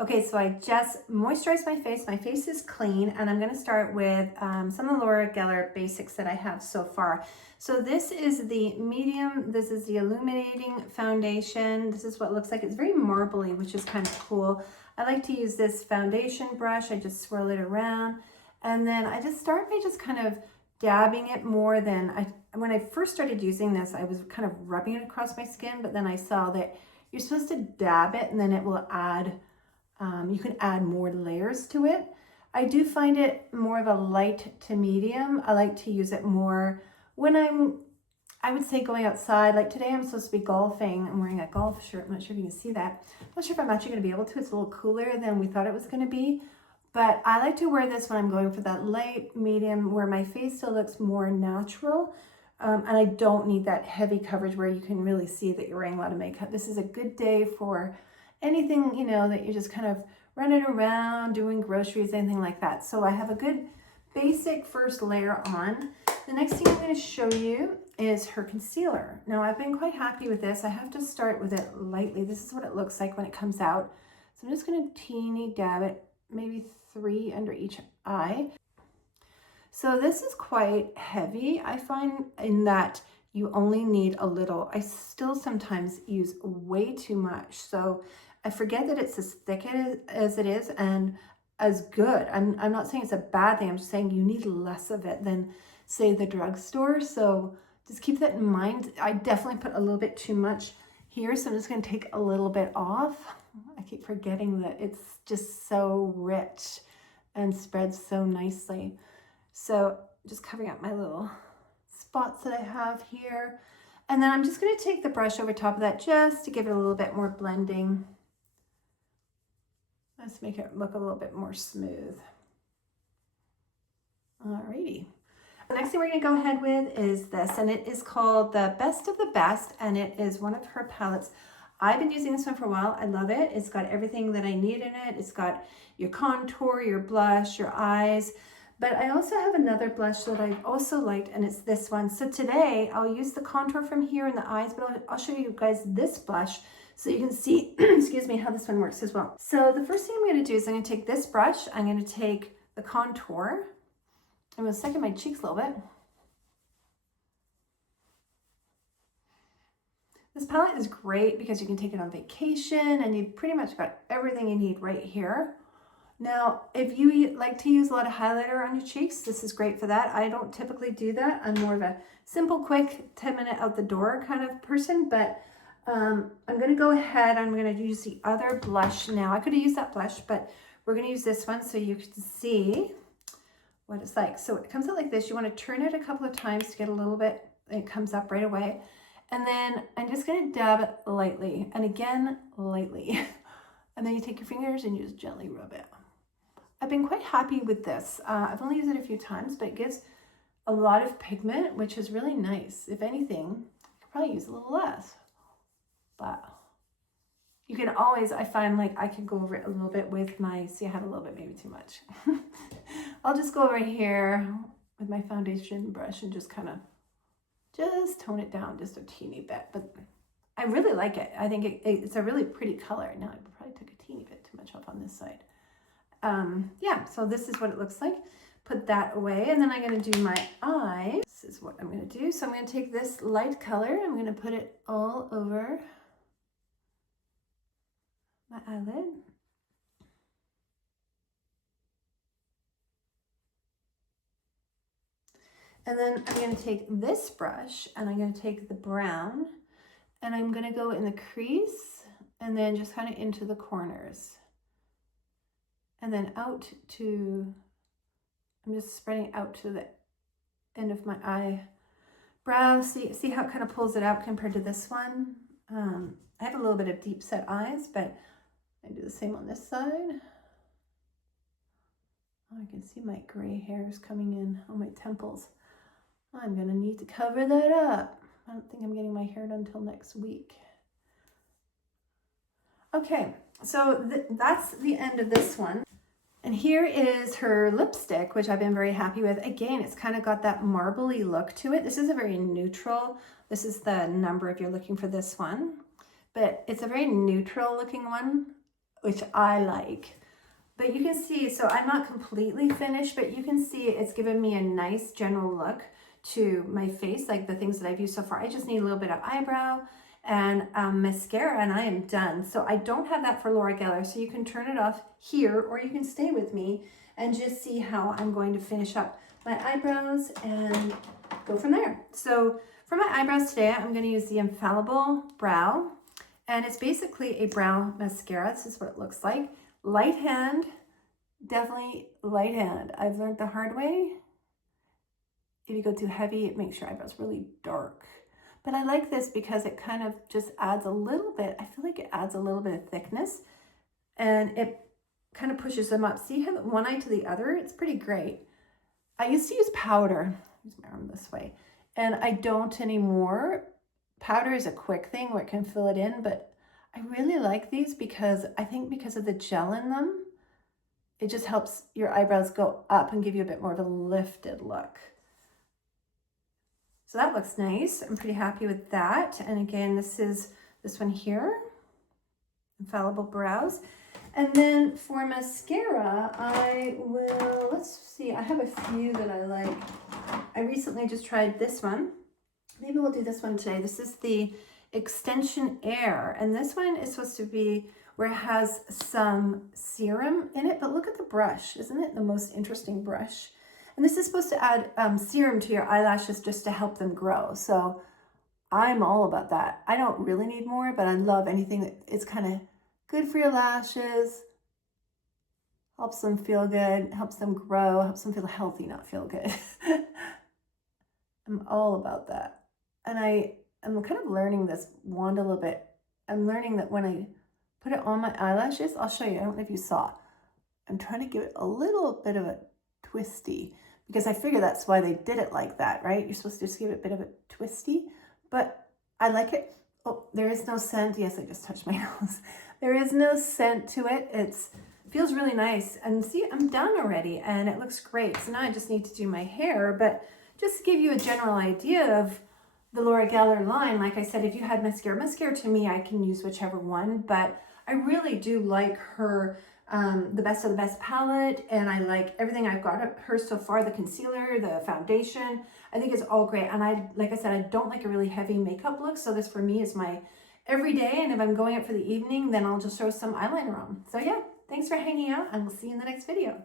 Okay, so I just moisturized my face. My face is clean, and I'm going to start with some of the Laura Geller basics that I have so far. So this is the medium. This is the illuminating foundation. This is what it looks like. It's very marbly, which is kind of cool. I like to use this foundation brush. I just swirl it around, and then I just start by just kind of dabbing it more than when I first started using this, I was kind of rubbing it across my skin, but then I saw that you're supposed to dab it and then it will add, you can add more layers to it. I do find it more of a light to medium. I like to use it more when I would say going outside. Like today I'm supposed to be golfing. I'm wearing a golf shirt. I'm not sure if you can see that. I'm not sure if I'm actually going to be able to. It's a little cooler than we thought it was going to be. But I like to wear this when I'm going for that light medium where my face still looks more natural. And I don't need that heavy coverage where you can really see that you're wearing a lot of makeup. This is a good day for anything, you know, that you're just kind of running around, doing groceries, anything like that. So I have a good basic first layer on. The next thing I'm going to show you is her concealer. Now I've been quite happy with this. I have to start with it lightly. This is what it looks like when it comes out. So I'm just going to teeny dab it, maybe 3 under each eye. So this is quite heavy, I find, in that you only need a little. I still sometimes use way too much. So I forget that it's as thick as it is and as good. I'm not saying it's a bad thing. I'm just saying you need less of it than, say, the drugstore. So just keep that in mind. I definitely put a little bit too much here. So I'm just going to take a little bit off. I keep forgetting that it's just so rich and spreads so nicely. So just covering up my little spots that I have here. And then I'm just going to take the brush over top of that just to give it a little bit more blending. Let's make it look a little bit more smooth. Alrighty. The next thing we're going to go ahead with is this, and it is called the Best of the Best, and it is one of her palettes. I've been using this one for a while. I love it. It's got everything that I need in it. It's got your contour, your blush, your eyes. But I also have another blush that I've also liked, and it's this one. So today I'll use the contour from here in the eyes, but I'll show you guys this blush so you can see, excuse me, how this one works as well. So the first thing I'm going to do is I'm going to take this brush. I'm going to take the contour. I'm going to second my cheeks a little bit. This palette is great because you can take it on vacation and you've pretty much got everything you need right here. Now, if you like to use a lot of highlighter on your cheeks, this is great for that. I don't typically do that. I'm more of a simple, quick 10-minute out the door kind of person, but I'm going to go ahead. I'm going to use the other blush now. I could have used that blush, but we're going to use this one so you can see what it's like. So it comes out like this. You want to turn it a couple of times to get a little bit, it comes up right away. And then I'm just going to dab it lightly, and again, lightly. And then you take your fingers and you just gently rub it. I've been quite happy with this. I've only used it a few times, but it gives a lot of pigment, which is really nice. If anything, I could probably use a little less. But you can always, I find like I could go over it a little bit with my, see I have a little bit, maybe too much. I'll just go over here with my foundation brush and just kind of just tone it down just a teeny bit. But I really like it. I think it's a really pretty color. Now I probably took a teeny bit too much off on this side. Yeah, so this is what it looks like. Put that away, and then I'm going to do my eyes. This is what I'm going to do. So I'm going to take this light color, I'm going to put it all over my eyelid. And then I'm going to take this brush, and I'm going to take the brown, and I'm going to go in the crease, and then just kind of into the corners. And then out to, I'm just spreading out to the end of my eyebrow. See how it kind of pulls it out compared to this one? I have a little bit of deep set eyes, but I do the same on this side. Oh, I can see my gray hairs coming in on my temples. I'm gonna need to cover that up. I don't think I'm getting my hair done until next week. Okay, so that's the end of this one. And here is her lipstick, which I've been very happy with. Again, it's kind of got that marbly look to it. This is a very neutral, this is the number if you're looking for this one, but it's a very neutral looking one. which I like. But you can see, so I'm not completely finished, but you can see it's given me a nice general look to my face, like the things that I've used so far. I just need a little bit of eyebrow and mascara and I am done. So I don't have that for Laura Geller, so you can turn it off here or you can stay with me and just see how I'm going to finish up my eyebrows and go from there. So for my eyebrows today, I'm going to use the Infallible Brow, and it's basically a brow mascara. This is what it looks like. Light hand, definitely light hand. I've learned the hard way. If you go too heavy, it makes your eyebrows really dark. But I like this because it kind of just adds a little bit, I feel like it adds a little bit of thickness and it kind of pushes them up. See how one eye to the other? It's pretty great. I used to use powder. Use my arm this way. And I don't anymore. Powder is a quick thing where it can fill it in, but I really like these because I think because of the gel in them, it just helps your eyebrows go up and give you a bit more of a lifted look. So that looks nice. I'm pretty happy with that. And again, this is this one here, Infallible Brows. And then for mascara, I will, let's see, I have a few that I like. I recently just tried this one. Maybe we'll do this one today. This is the Extension Air. And this one is supposed to be where it has some serum in it. But look at the brush. Isn't it the most interesting brush? And this is supposed to add serum to your eyelashes just to help them grow. So I'm all about that. I don't really need more, but I love anything that is kind of good for your lashes, helps them feel good, helps them grow, helps them feel healthy, not feel good. I'm all about that. And I'm kind of learning this wand a little bit. I'm learning that when I put it on my eyelashes, I'll show you, I don't know if you saw, I'm trying to give it a little bit of a twisty, because I figure that's why they did it like that, right? You're supposed to just give it a bit of a twisty, but I like it. Oh, there is no scent. Yes, I just touched my nose. There is no scent to it. It feels really nice. And see, I'm done already and it looks great. So now I just need to do my hair, but just to give you a general idea of the Laura Geller line, like I said, if you had mascara to me, I can use whichever one, but I really do like her the Best of the Best palette, and I like everything I've got of her so far. The concealer, the foundation, I think it's all great. And like I said, I don't like a really heavy makeup look, so this for me is my everyday. And if I'm going out for the evening, then I'll just throw some eyeliner on. So yeah, thanks for hanging out, and we'll see you in the next video.